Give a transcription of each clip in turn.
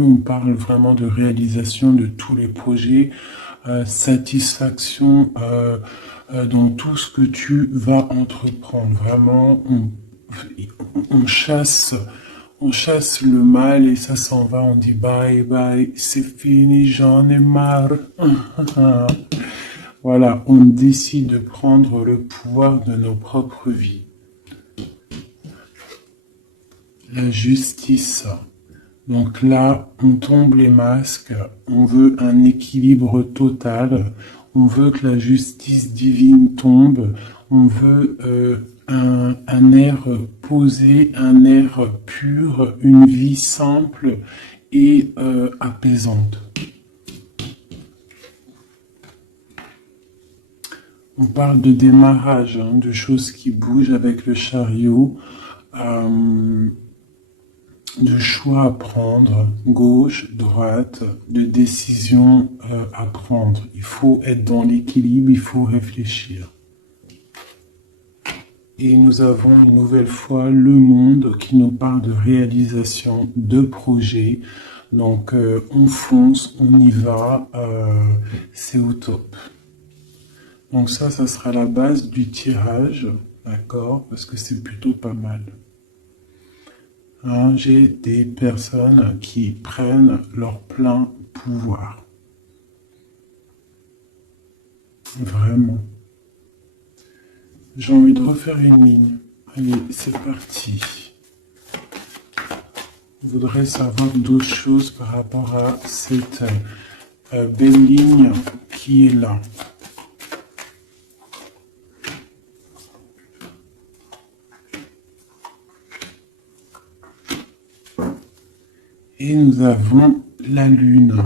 On parle vraiment de réalisation de tous les projets, satisfaction dans tout ce que tu vas entreprendre. Vraiment, on chasse, on chasse le mal et ça s'en va. On dit bye bye, c'est fini, j'en ai marre. Voilà, on décide de prendre le pouvoir de nos propres vies. La justice. Donc là, on tombe les masques, on veut un équilibre total, on veut que la justice divine tombe, on veut un air posé, un air pur, une vie simple et apaisante. On parle de démarrage, hein, de choses qui bougent avec le chariot. De choix à prendre, gauche, droite, de décisions à prendre. Il faut être dans l'équilibre, il faut réfléchir. Et nous avons une nouvelle fois le monde qui nous parle de réalisation de projets. Donc on fonce, on y va, c'est au top. Donc ça sera la base du tirage, d'accord, parce que c'est plutôt pas mal. Hein, j'ai des personnes qui prennent leur plein pouvoir. Vraiment. J'ai envie de refaire une ligne. Allez, c'est parti. Je voudrais savoir d'autres choses par rapport à cette belle ligne qui est là. Et nous avons la lune,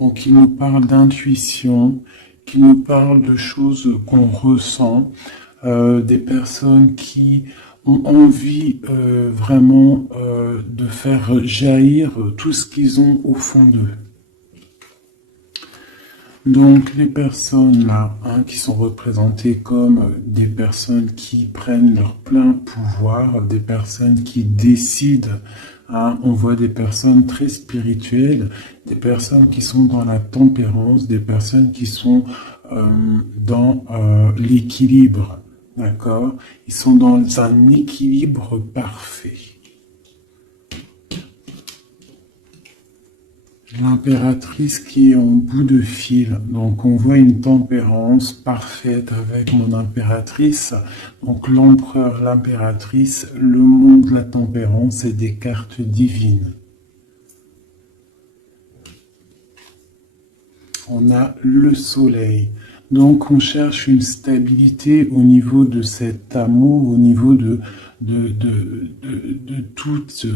donc qui nous parle d'intuition, qui nous parle de choses qu'on ressent, des personnes qui ont envie vraiment de faire jaillir tout ce qu'ils ont au fond d'eux. Donc les personnes là, hein, qui sont représentées comme des personnes qui prennent leur plein pouvoir, des personnes qui décident, hein, on voit des personnes très spirituelles, des personnes qui sont dans la tempérance, des personnes qui sont dans l'équilibre, d'accord? Ils sont dans un équilibre parfait. L'impératrice qui est en bout de fil, donc on voit une tempérance parfaite avec mon impératrice, donc l'empereur, l'impératrice, le monde, la tempérance et des cartes divines. On a le soleil, donc on cherche une stabilité au niveau de cet amour, au niveau de toute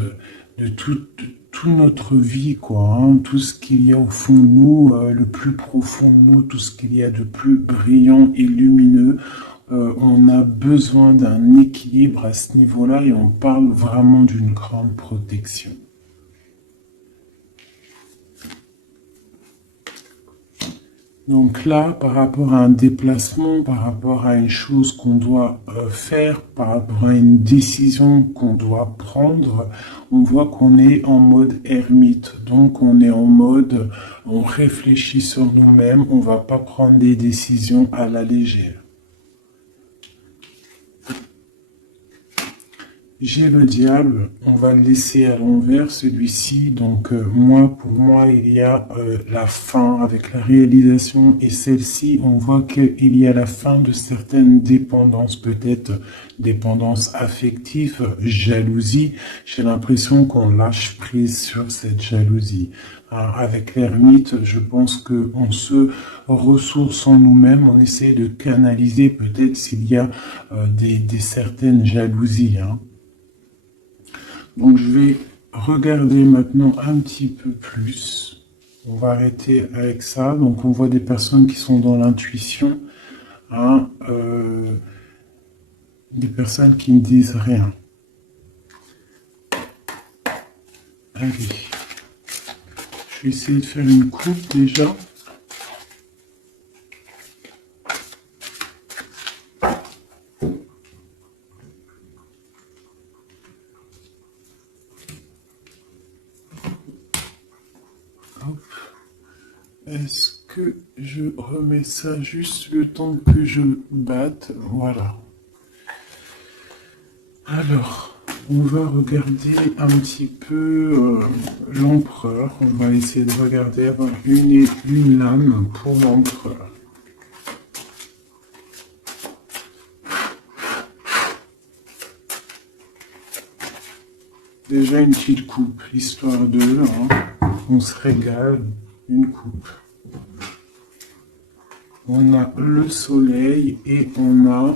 notre vie, quoi, hein, tout ce qu'il y a au fond de nous, le plus profond de nous, tout ce qu'il y a de plus brillant et lumineux. On a besoin d'un équilibre à ce niveau-là et on parle vraiment d'une grande protection. Donc là, par rapport à un déplacement, par rapport à une chose qu'on doit faire, par rapport à une décision qu'on doit prendre, on voit qu'on est en mode ermite. Donc on est en mode, on réfléchit sur nous-mêmes, on ne va pas prendre des décisions à la légère. J'ai le diable, on va le laisser à l'envers, celui-ci. Donc pour moi, il y a la fin avec la réalisation et celle-ci, on voit qu'il y a la fin de certaines dépendances, peut-être dépendance affective, jalousie. J'ai l'impression qu'on lâche prise sur cette jalousie. Alors, avec l'ermite, je pense qu'on se ressource en nous-mêmes, on essaie de canaliser peut-être s'il y a des certaines jalousies, hein. Donc je vais regarder maintenant un petit peu plus. On va arrêter avec ça. Donc on voit des personnes qui sont dans l'intuition, hein, des personnes qui ne disent rien. Allez, je vais essayer de faire une coupe déjà. Hop. Est-ce que je remets ça juste le temps que je batte? Voilà. Alors, on va regarder un petit peu l'empereur. On va essayer de regarder avoir une lame pour l'empereur. Déjà une petite coupe, histoire de, on se régale, une coupe. On a le soleil et on a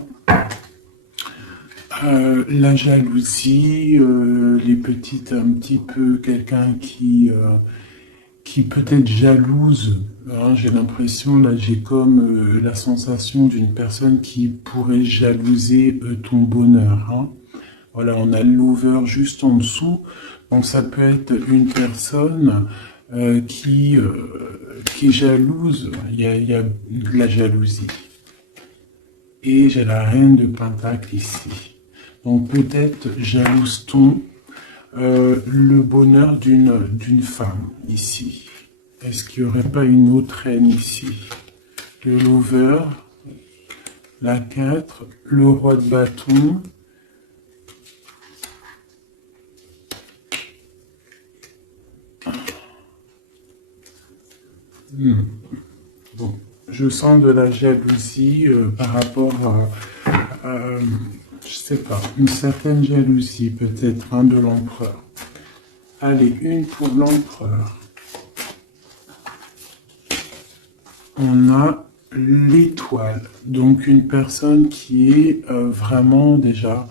la jalousie, les petites, un petit peu, quelqu'un qui peut être jalouse. Hein, j'ai l'impression, là, j'ai comme la sensation d'une personne qui pourrait jalouser ton bonheur. Hein. Voilà, on a l'over juste en dessous. Donc ça peut être une personne qui est jalouse. Il y a de la jalousie. Et j'ai la reine de Pentacle ici. Donc peut-être jalouse-t-on le bonheur d'une femme ici. Est-ce qu'il n'y aurait pas une autre reine ici? Le lover, la 4, le roi de bâton. Bon, je sens de la jalousie par rapport à je sais pas, une certaine jalousie peut-être hein, de l'empereur. Allez, une pour l'empereur. On a l'étoile, donc une personne qui est vraiment déjà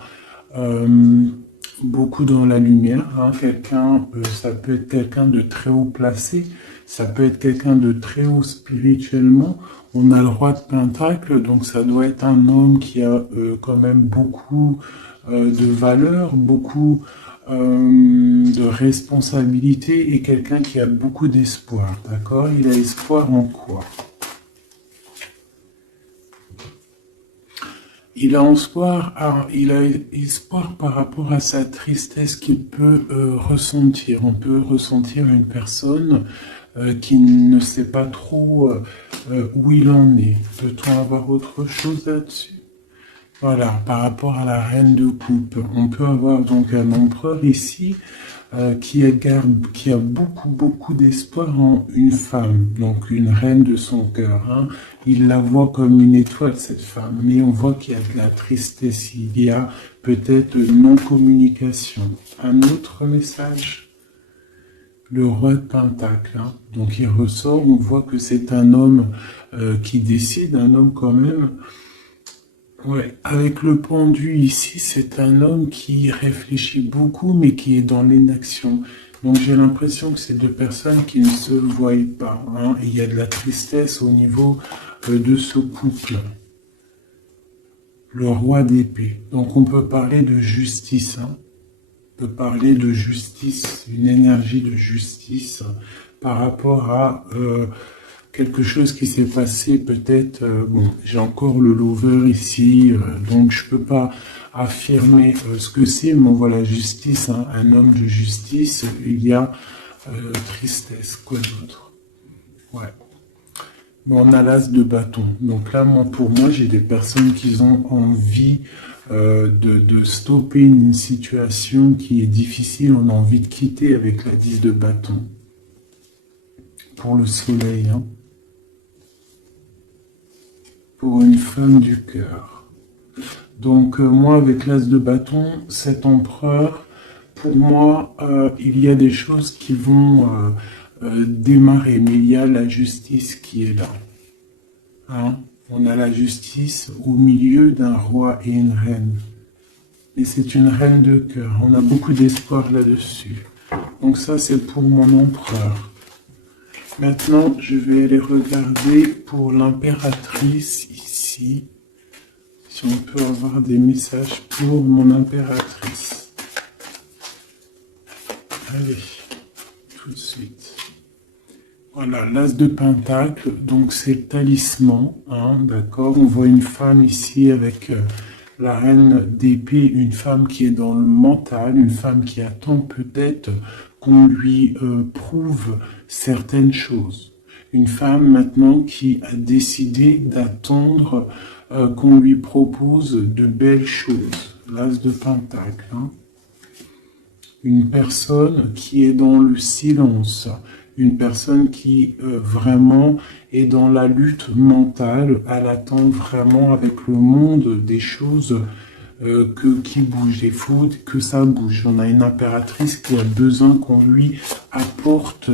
beaucoup dans la lumière. Hein. Quelqu'un, ça peut être quelqu'un de très haut placé, ça peut être quelqu'un de très haut spirituellement. On a le roi de Pentacle, donc ça doit être un homme qui a quand même beaucoup de valeur, beaucoup de responsabilité et quelqu'un qui a beaucoup d'espoir. D'accord? Il a espoir en quoi? Il a espoir par rapport à sa tristesse qu'il peut ressentir. On peut ressentir une personne qui ne sait pas trop où il en est. Peut-on avoir autre chose là-dessus? Voilà, par rapport à la reine de coupe, on peut avoir donc un empereur ici qui a beaucoup d'espoir en une femme, donc une reine de son cœur. Hein. Il la voit comme une étoile, cette femme, mais on voit qu'il y a de la tristesse, il y a peut-être non-communication. Un autre message? Le roi de Pentacle, hein. Donc il ressort, on voit que c'est un homme qui décide, un homme quand même. Ouais, avec le pendu ici, c'est un homme qui réfléchit beaucoup, mais qui est dans l'inaction. Donc j'ai l'impression que c'est deux personnes qui ne se voient pas. Hein, et il y a de la tristesse au niveau de ce couple. Le roi d'épée. Donc on peut parler de justice. Hein. On peut parler de justice, une énergie de justice par rapport à quelque chose qui s'est passé peut-être, bon, j'ai encore le lover ici, donc je peux pas affirmer ce que c'est, mais on voit la justice, hein, un homme de justice, il y a tristesse, quoi d'autre? Ouais. Bon, on a l'as de bâton, donc là, pour moi, j'ai des personnes qui ont envie de stopper une situation qui est difficile, on a envie de quitter avec la 10 de bâton. Pour le soleil, hein. Pour une femme du cœur. Donc moi avec l'as de bâton, cet empereur, pour moi il y a des choses qui vont démarrer, mais il y a la justice qui est là. Hein? On a la justice au milieu d'un roi et une reine. Et c'est une reine de cœur, on a beaucoup d'espoir là-dessus. Donc ça c'est pour mon empereur. Maintenant, je vais aller regarder pour l'impératrice ici. Si on peut avoir des messages pour mon impératrice. Allez, tout de suite. Voilà, l'as de pentacle, donc c'est le talisman, hein, d'accord. On voit une femme ici avec la reine d'épée, une femme qui est dans le mental, une femme qui attend peut-être qu'on lui prouve certaines choses. Une femme maintenant qui a décidé d'attendre qu'on lui propose de belles choses. L'as de Pentacle. Hein. Une personne qui est dans le silence. Une personne qui vraiment est dans la lutte mentale. Elle attend vraiment avec le monde des choses qui bougent. Il faut que ça bouge. On a une impératrice qui a besoin qu'on lui apporte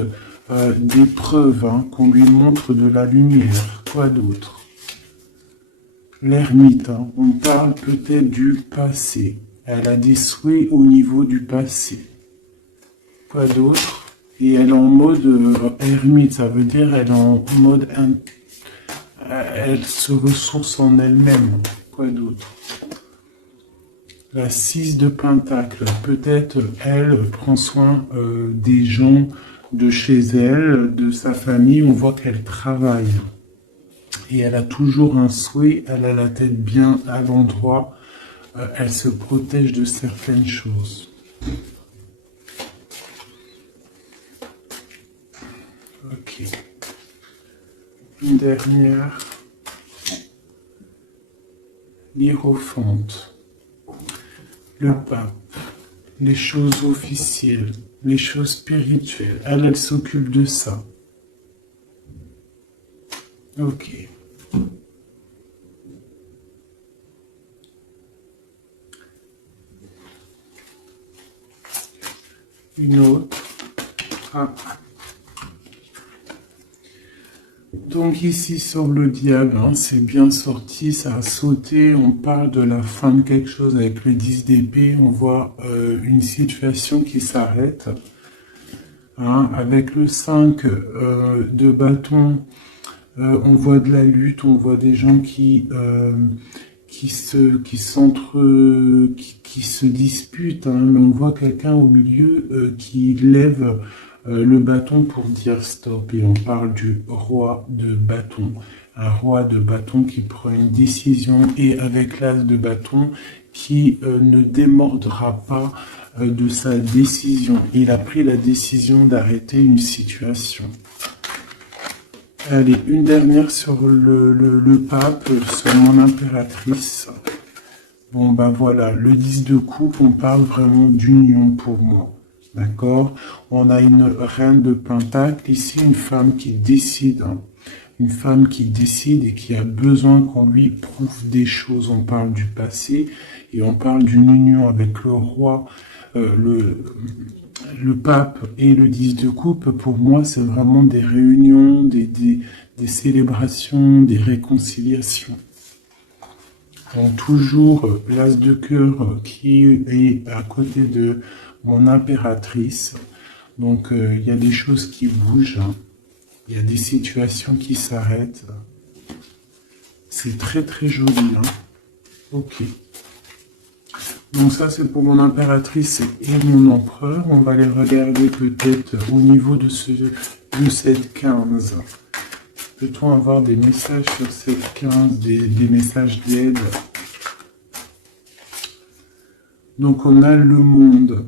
des preuves, hein, qu'on lui montre de la lumière. Quoi d'autre? L'ermite, hein, on parle peut-être du passé. Elle a des souhaits au niveau du passé. Quoi d'autre? Et elle est en mode ermite, ça veut dire elle est en mode... elle se ressource en elle-même. Quoi d'autre? La 6 de Pentacle, peut-être elle prend soin des gens de chez elle, de sa famille, on voit qu'elle travaille. Et elle a toujours un souhait, elle a la tête bien à l'endroit, elle se protège de certaines choses. Ok. Une dernière. L'Hiérophante. Le pape. Les choses officielles. Les choses spirituelles. Elle s'occupe de ça. Ok. Une autre. Ah. Donc ici sur le diable, hein, c'est bien sorti, ça a sauté, on parle de la fin de quelque chose avec le 10 d'épée, on voit une situation qui s'arrête. Hein, avec le 5 de bâton, on voit de la lutte, on voit des gens qui se disputent, hein, mais on voit quelqu'un au milieu qui lève le bâton pour dire stop, et on parle du roi de bâton. Un roi de bâton qui prend une décision, et avec l'as de bâton qui ne démordra pas de sa décision. Il a pris la décision d'arrêter une situation. Allez, une dernière sur le pape, sur mon impératrice. Bon, ben voilà, le 10 de coupe, on parle vraiment d'union pour moi. D'accord? On a une reine de pentacle, ici une femme qui décide. Hein. Une femme qui décide et qui a besoin qu'on lui prouve des choses. On parle du passé et on parle d'une union avec le roi, le pape et le 10 de coupe. Pour moi, c'est vraiment des réunions, des célébrations, des réconciliations. Donc toujours l'as de cœur qui est à côté de mon impératrice. Donc il y a des choses qui bougent, hein. Il y a des situations qui s'arrêtent. C'est très très joli. Hein. Ok. Donc ça c'est pour mon impératrice et mon empereur. On va les regarder peut-être au niveau de cette 15. Peut-on avoir des messages sur cette 15, des messages d'aide? Donc on a le monde.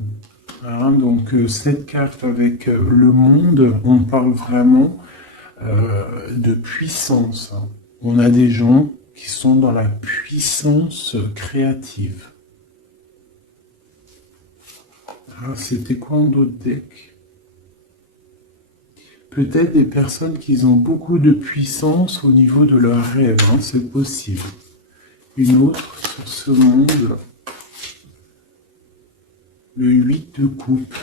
Hein, donc cette carte avec le monde, on parle vraiment de puissance. Hein. On a des gens qui sont dans la puissance créative. Ah, c'était quoi en d'autres decks? Peut-être des personnes qui ont beaucoup de puissance au niveau de leurs rêves, hein, c'est possible. Une autre sur ce monde, le 8 de coupe.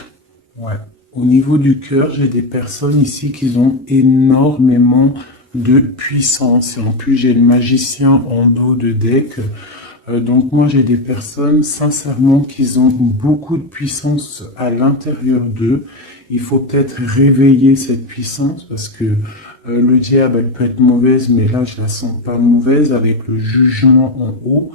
Ouais. Au niveau du cœur, j'ai des personnes ici qui ont énormément de puissance. Et en plus, j'ai le magicien en dos de deck. Donc moi, j'ai des personnes, sincèrement, qui ont beaucoup de puissance à l'intérieur d'eux. Il faut peut-être réveiller cette puissance parce que le diable, elle peut être mauvaise, mais là, je la sens pas mauvaise avec le jugement en haut.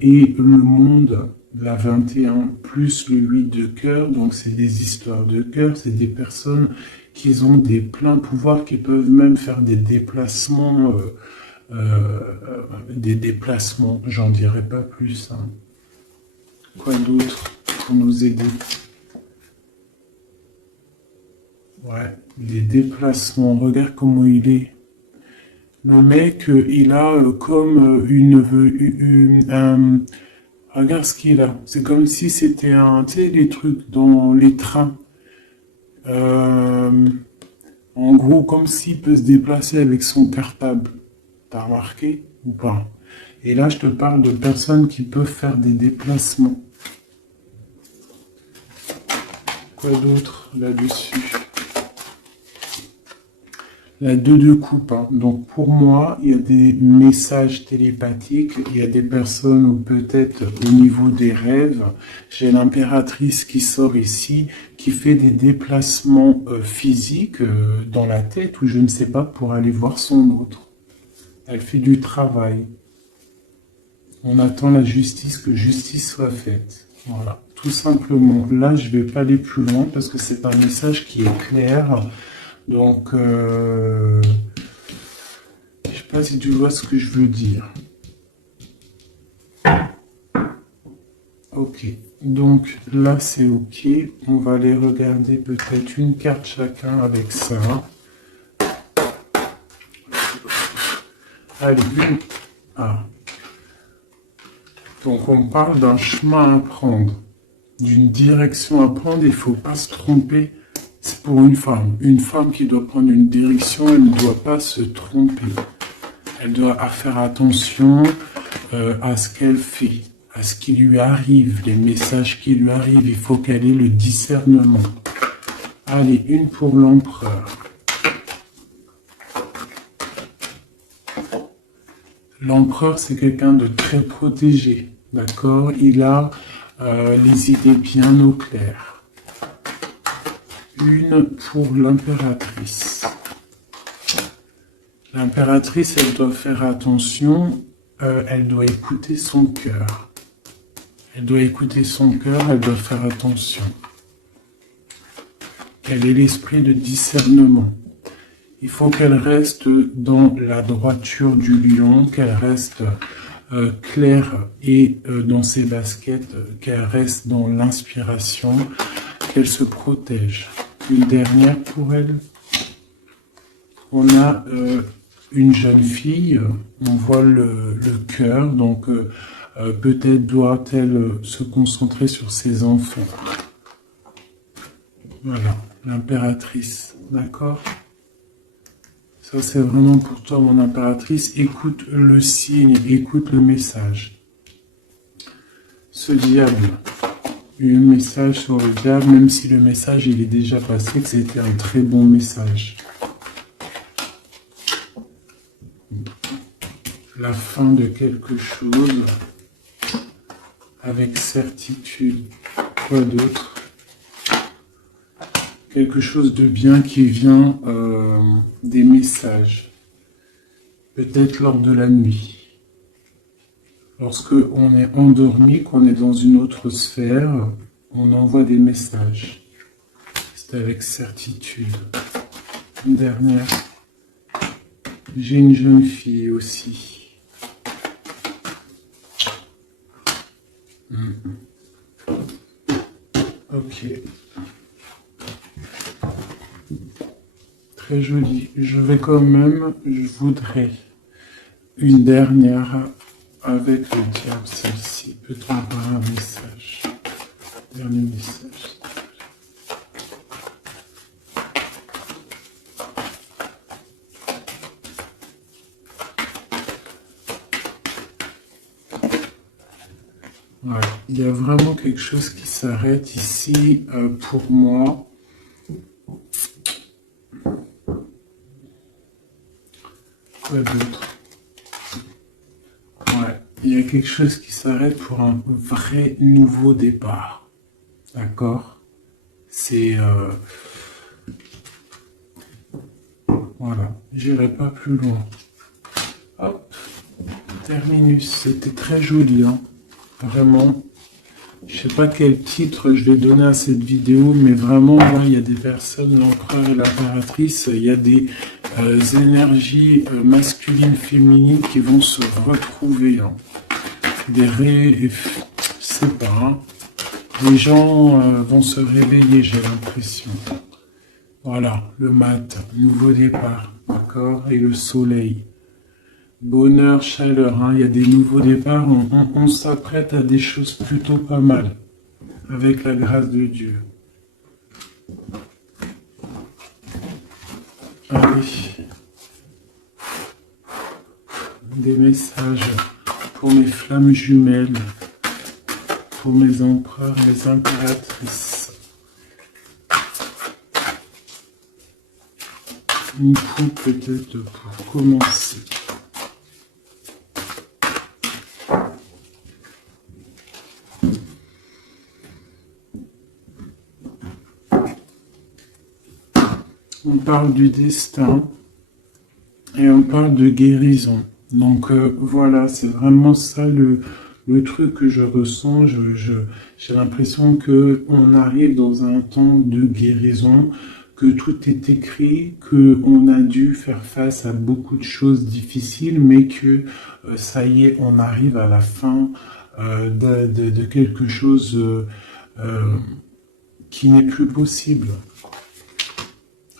Et le monde, la 21, plus le 8 de cœur, donc c'est des histoires de cœur, c'est des personnes qui ont des pleins pouvoirs, qui peuvent même faire des déplacements, j'en dirai pas plus. Hein. Quoi d'autre pour nous aider? Ouais, les déplacements, regarde comment il est. Le mec, il a comme regarde ce qu'il a. C'est comme si c'était un, tu sais, les trucs dans les trains. Euh, En gros, comme s'il peut se déplacer avec son cartable. T'as remarqué ou pas? Et là, je te parle de personnes qui peuvent faire des déplacements. Quoi d'autre là-dessus? La 2 de coupe. Hein. Donc pour moi, il y a des messages télépathiques, il y a des personnes où peut-être au niveau des rêves, j'ai l'impératrice qui sort ici, qui fait des déplacements physiques dans la tête ou je ne sais pas pour aller voir son autre. Elle fait du travail. On attend la justice, que justice soit faite. Voilà, tout simplement. Là, je vais pas aller plus loin parce que c'est un message qui est clair. Donc, je sais pas si tu vois ce que je veux dire. Ok, donc là c'est ok. On va aller regarder peut-être une carte chacun avec ça. Allez, une. Ah. Donc on parle d'un chemin à prendre, d'une direction à prendre. Il ne faut pas se tromper. C'est pour une femme. Une femme qui doit prendre une direction, elle ne doit pas se tromper. Elle doit faire attention à ce qu'elle fait, à ce qui lui arrive, les messages qui lui arrivent. Il faut qu'elle ait le discernement. Allez, une pour l'empereur. L'empereur, c'est quelqu'un de très protégé, d'accord? Il a les idées bien au clair. Une pour l'impératrice. L'impératrice, elle doit faire attention, elle doit écouter son cœur. Elle doit écouter son cœur, elle doit faire attention. Qu'elle ait l'esprit de discernement. Il faut qu'elle reste dans la droiture du lion, qu'elle reste claire et dans ses baskets, qu'elle reste dans l'inspiration, qu'elle se protège. Une dernière pour elle. On a une jeune fille, on voit le cœur, donc peut-être doit-elle se concentrer sur ses enfants. Voilà, l'impératrice, d'accord? Ça c'est vraiment pour toi mon impératrice, écoute le signe, écoute le message. Ce diable, un message sur le diable, même si le message il est déjà passé, que c'était un très bon message. La fin de quelque chose avec certitude. Quoi d'autre? Quelque chose de bien qui vient des messages. Peut-être lors de la nuit. Lorsque on est endormi, qu'on est dans une autre sphère, on envoie des messages. C'est avec certitude. Une dernière. J'ai une jeune fille aussi. Ok. Très joli. Je vais quand même, je voudrais une dernière avec le diable, celle-ci. Peut-on avoir un message? Dernier message. Ouais. Il y a vraiment quelque chose qui s'arrête ici pour moi. Quoi d'autre? Ouais. Il y a quelque chose qui s'arrête pour un vrai nouveau départ. D'accord? C'est... Voilà. J'irai pas plus loin. Hop. Terminus. C'était très joli, hein. Vraiment. Je sais pas quel titre je vais donner à cette vidéo, mais vraiment, là, il y a des personnes, l'empereur et l'impératrice, il y a des énergies masculines, féminines qui vont se retrouver. Hein. Je sais pas. Hein. Les gens vont se réveiller, j'ai l'impression. Voilà, le matin, nouveau départ, d'accord? Et le soleil. Bonheur, chaleur, hein, il y a des nouveaux départs, on s'apprête à des choses plutôt pas mal, avec la grâce de Dieu. Allez, des messages pour mes flammes jumelles, pour mes empereurs, mes impératrices. Une coupe peut-être pour commencer. On parle du destin et on parle de guérison. Donc voilà, c'est vraiment ça le truc que je ressens. J'ai l'impression que on arrive dans un temps de guérison, que tout est écrit, que on a dû faire face à beaucoup de choses difficiles, mais que ça y est, on arrive à la fin de quelque chose qui n'est plus possible.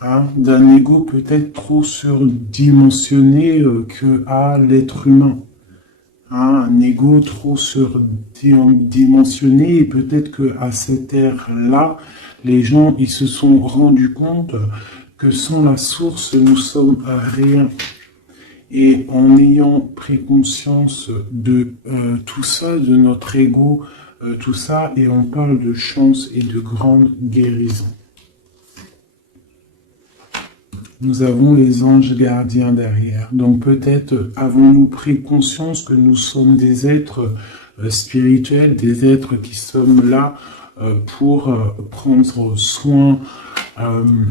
Hein, d'un ego peut-être trop surdimensionné que à l'être humain. Hein, un ego trop surdimensionné et peut-être que à cette ère-là, les gens ils se sont rendus compte que sans la source, nous sommes rien. Et en ayant pris conscience de tout ça, de notre ego, tout ça, et on parle de chance et de grande guérison. Nous avons les anges gardiens derrière. Donc peut-être avons-nous pris conscience que nous sommes des êtres spirituels, des êtres qui sommes là pour prendre soin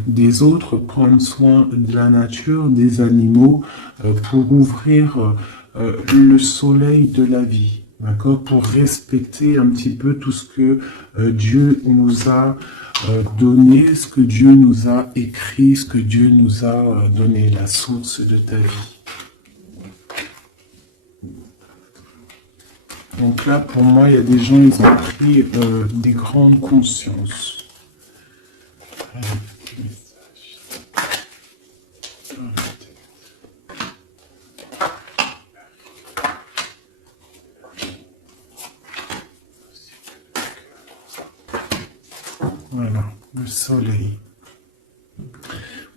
des autres, prendre soin de la nature, des animaux, pour ouvrir le soleil de la vie. D'accord, pour respecter un petit peu tout ce que Dieu nous a donné, ce que Dieu nous a écrit, ce que Dieu nous a donné, la source de ta vie. Donc là, pour moi, il y a des gens, ils ont pris des grandes consciences. Voilà, le soleil.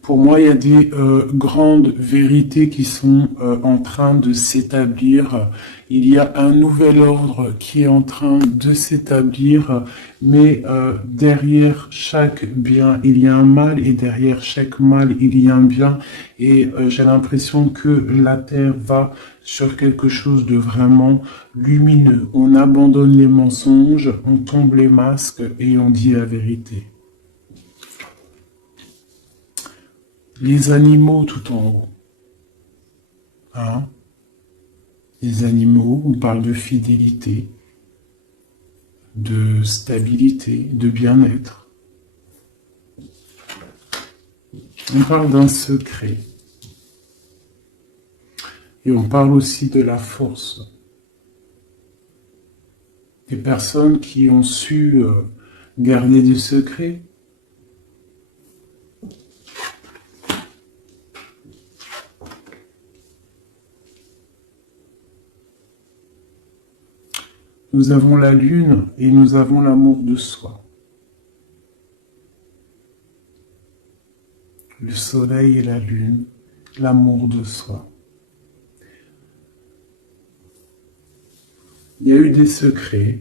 Pour moi, il y a des grandes vérités qui sont en train de s'établir. Il y a un nouvel ordre qui est en train de s'établir, mais derrière chaque bien, il y a un mal, et derrière chaque mal, il y a un bien. Et j'ai l'impression que la Terre va sur quelque chose de vraiment lumineux. On abandonne les mensonges, on tombe les masques et on dit la vérité. Les animaux tout en haut. Hein? Les animaux, on parle de fidélité, de stabilité, de bien-être. On parle d'un secret. Et on parle aussi de la force. Des personnes qui ont su garder des secrets. Nous avons la lune et nous avons l'amour de soi. Le soleil et la lune, l'amour de soi. Il y a eu des secrets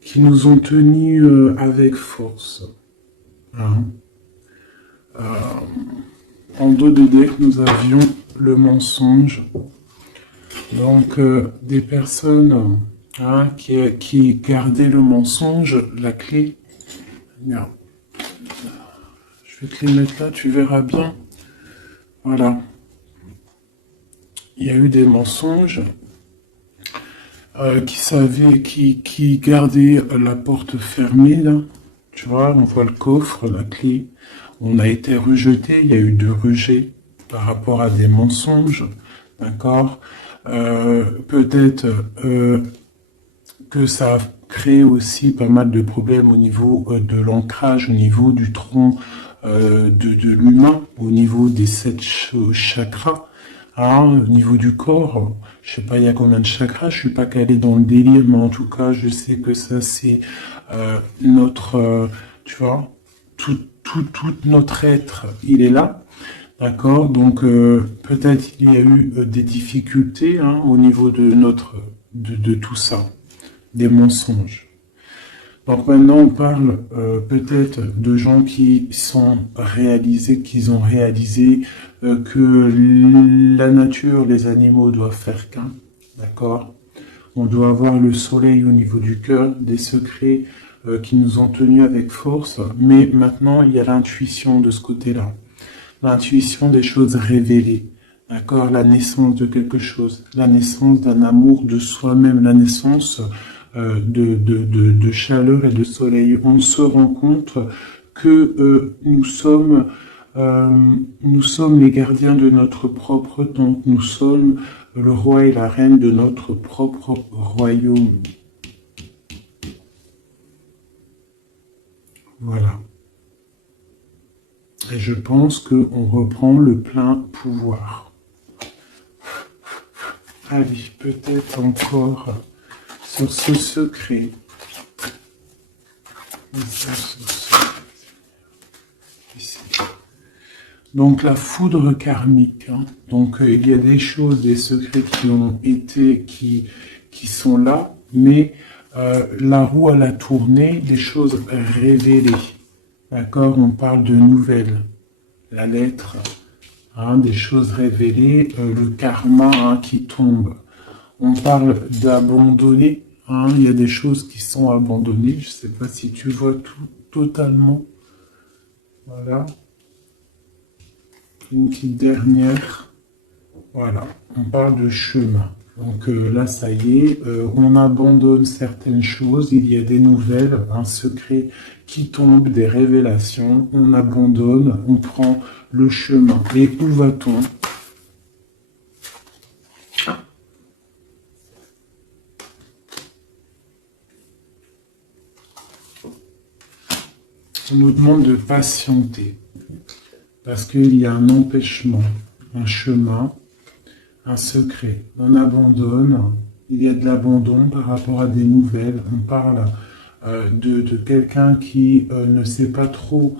qui nous ont tenus avec force. Hein? En dos de deck, nous avions le mensonge. Donc, des personnes qui gardaient le mensonge, la clé. Regarde. Je vais te les mettre là, tu verras bien. Voilà. Il y a eu des mensonges qui gardaient la porte fermée, là. Tu vois, on voit le coffre, la clé. On a été rejeté, il y a eu de rejet par rapport à des mensonges. D'accord? Peut-être que ça a créé aussi pas mal de problèmes au niveau de l'ancrage, au niveau du tronc de l'humain, au niveau des 7 chakras, hein, au niveau du corps. Je sais pas il y a combien de chakras, je suis pas calé dans le délire, mais en tout cas, je sais que ça c'est notre, tu vois, tout notre être, il est là. D'accord, donc peut-être il y a eu des difficultés hein, au niveau de de tout ça, des mensonges. Donc maintenant on parle peut-être de gens qui sont réalisés, qui ont réalisé que la nature, les animaux doivent faire qu'un, d'accord. On doit avoir le soleil au niveau du cœur, des secrets qui nous ont tenus avec force, mais maintenant il y a l'intuition de ce côté-là. L'intuition des choses révélées, d'accord, la naissance de quelque chose, la naissance d'un amour de soi-même, la naissance de chaleur et de soleil. On se rend compte que nous sommes les gardiens de notre propre temps, nous sommes le roi et la reine de notre propre royaume. Voilà. Et je pense qu'on reprend le plein pouvoir. Allez, peut-être encore sur ce secret. Donc la foudre karmique. Hein. Donc il y a des choses, des secrets qui ont été, qui sont là, mais la roue elle a tourné, des choses révélées. D'accord, on parle de nouvelles, la lettre, hein, des choses révélées, le karma hein, qui tombe. On parle d'abandonner, hein, il y a des choses qui sont abandonnées. Je ne sais pas si tu vois tout totalement. Voilà. Une petite dernière. Voilà, on parle de chemin. Donc là, ça y est, on abandonne certaines choses, il y a des nouvelles, un secret qui tombe, des révélations, on abandonne, on prend le chemin. Et où va-t-on? On nous demande de patienter, parce qu'il y a un empêchement, un chemin, un secret. On abandonne, il y a de l'abandon par rapport à des nouvelles. On parle de quelqu'un qui ne sait pas trop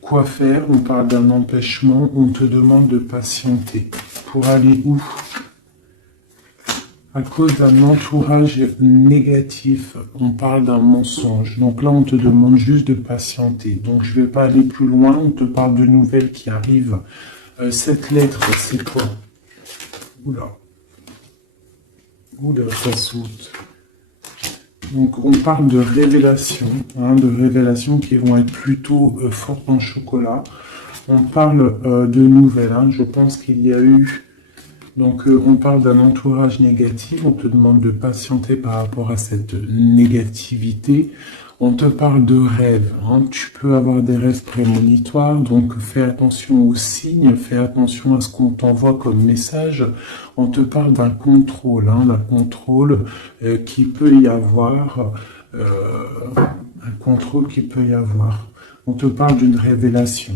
quoi faire. On parle d'un empêchement. On te demande de patienter. Pour aller où? À cause d'un entourage négatif, on parle d'un mensonge. Donc là, on te demande juste de patienter. Donc je ne vais pas aller plus loin. On te parle de nouvelles qui arrivent. Cette lettre, c'est quoi? Oula. Oula, ça saute. Donc on parle de révélations, hein, de révélations qui vont être plutôt fortes en chocolat. On parle de nouvelles, hein. Je pense qu'il y a eu... Donc on parle d'un entourage négatif, on te demande de patienter par rapport à cette négativité. On te parle de rêves, hein. Tu peux avoir des rêves prémonitoires, donc fais attention aux signes, fais attention à ce qu'on t'envoie comme message. On te parle d'un contrôle, hein, d'un contrôle qui peut y avoir, un contrôle qui peut y avoir. On te parle d'une révélation.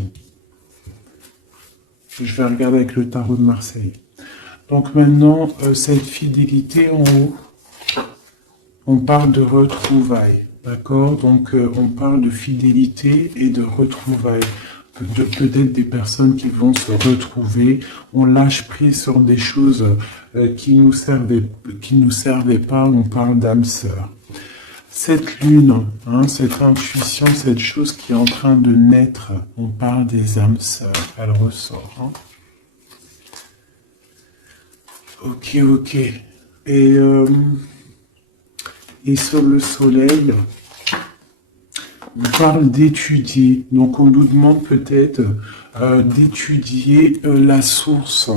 Je vais regarder avec le tarot de Marseille. Donc maintenant, cette fidélité en haut, on parle de retrouvailles. D'accord, donc on parle de fidélité et de retrouvailles. Peut-être des personnes qui vont se retrouver. On lâche prise sur des choses qui nous servaient pas. On parle d'âme sœur. Cette lune, hein, cette intuition, cette chose qui est en train de naître, on parle des âmes sœurs. Elle ressort. Hein. Ok. Et sur le soleil, on parle d'étudier. Donc on nous demande peut-être d'étudier la source.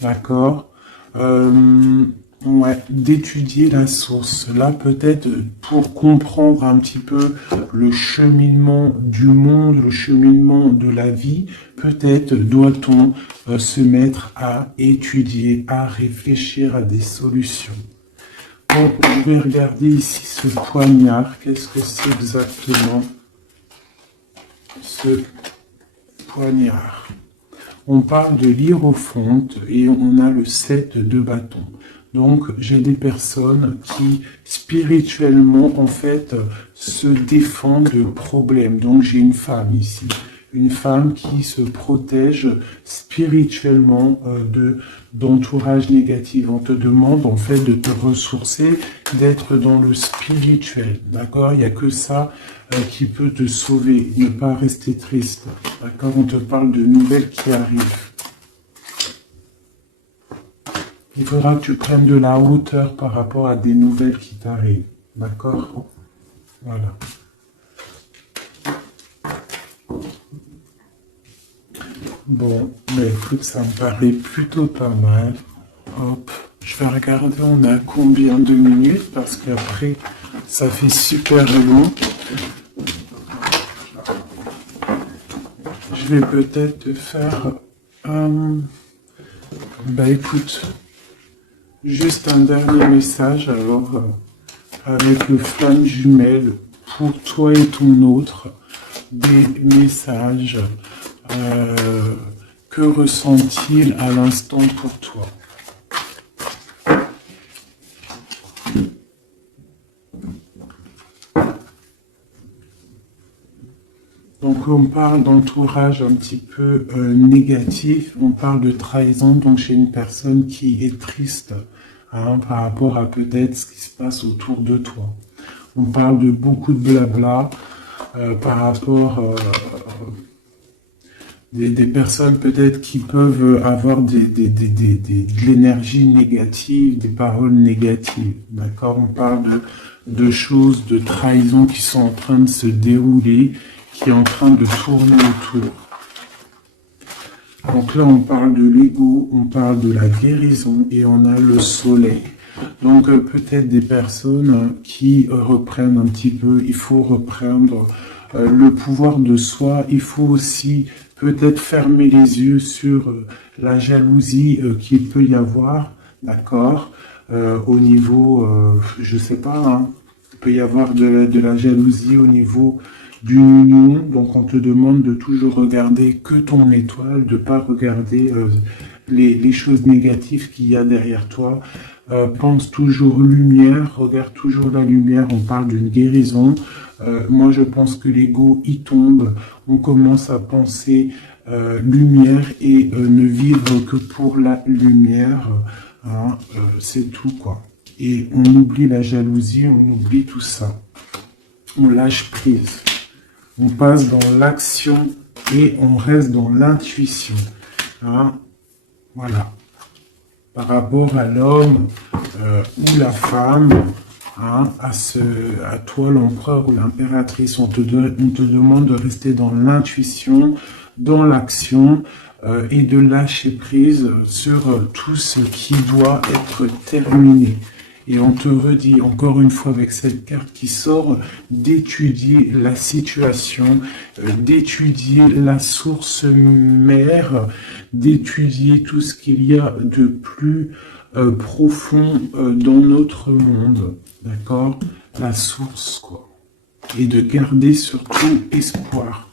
D'accord, ouais, d'étudier la source. Là peut-être pour comprendre un petit peu le cheminement du monde, le cheminement de la vie, peut-être doit-on se mettre à étudier, à réfléchir à des solutions. Bon, je vais regarder ici ce poignard. Qu'est-ce que c'est exactement ce poignard. On parle de l'hiérophante et on a le 7 de bâton. Donc, j'ai des personnes qui, spirituellement, en fait, se défendent de problèmes. Donc, j'ai une femme ici. Une femme qui se protège spirituellement d'entourage négatif. On te demande, en fait, de te ressourcer, d'être dans le spirituel. D'accord? Il n'y a que ça qui peut te sauver. Ne pas rester triste. D'accord? On te parle de nouvelles qui arrivent. Il faudra que tu prennes de la hauteur par rapport à des nouvelles qui t'arrivent. D'accord? Voilà. Bon, mais écoute, ça me paraît plutôt pas mal. Hop, je vais regarder, on a combien de minutes, parce qu'après, ça fait super long. Je vais peut-être te faire... Bah écoute... Juste un dernier message, alors, avec le flamme jumelle, pour toi et ton autre, des messages. Que ressent-il à l'instant pour toi? Donc on parle d'entourage un petit peu négatif, on parle de trahison, donc chez une personne qui est triste par rapport à peut-être ce qui se passe autour de toi. On parle de beaucoup de blabla par rapport des personnes peut-être qui peuvent avoir de l'énergie négative, des paroles négatives. D'accord? On parle de choses, de trahison qui sont en train de se dérouler, qui est en train de tourner autour. Donc là, on parle de l'ego, on parle de la guérison et on a le soleil. Donc peut-être des personnes qui reprennent un petit peu, il faut reprendre le pouvoir de soi, il faut aussi peut-être fermer les yeux sur la jalousie qu'il peut y avoir, d'accord, au niveau, je sais pas, hein, il peut y avoir de la jalousie au niveau d'une union, donc on te demande de toujours regarder que ton étoile, de ne pas regarder les choses négatives qu'il y a derrière toi. Pense toujours lumière, regarde toujours la lumière, on parle d'une guérison. Moi je pense que l'ego y tombe, on commence à penser lumière et ne vivre que pour la lumière, hein, c'est tout quoi. Et on oublie la jalousie, on oublie tout ça. On lâche prise. On passe dans l'action et on reste dans l'intuition. Hein? Voilà. Par rapport à l'homme ou la femme, hein, à toi l'empereur ou l'impératrice, on te demande de rester dans l'intuition, dans l'action et de lâcher prise sur tout ce qui doit être terminé. Et on te redit encore une fois avec cette carte qui sort d'étudier la situation, d'étudier la source mère, d'étudier tout ce qu'il y a de plus profond dans notre monde, d'accord? La source, quoi. Et de garder surtout espoir.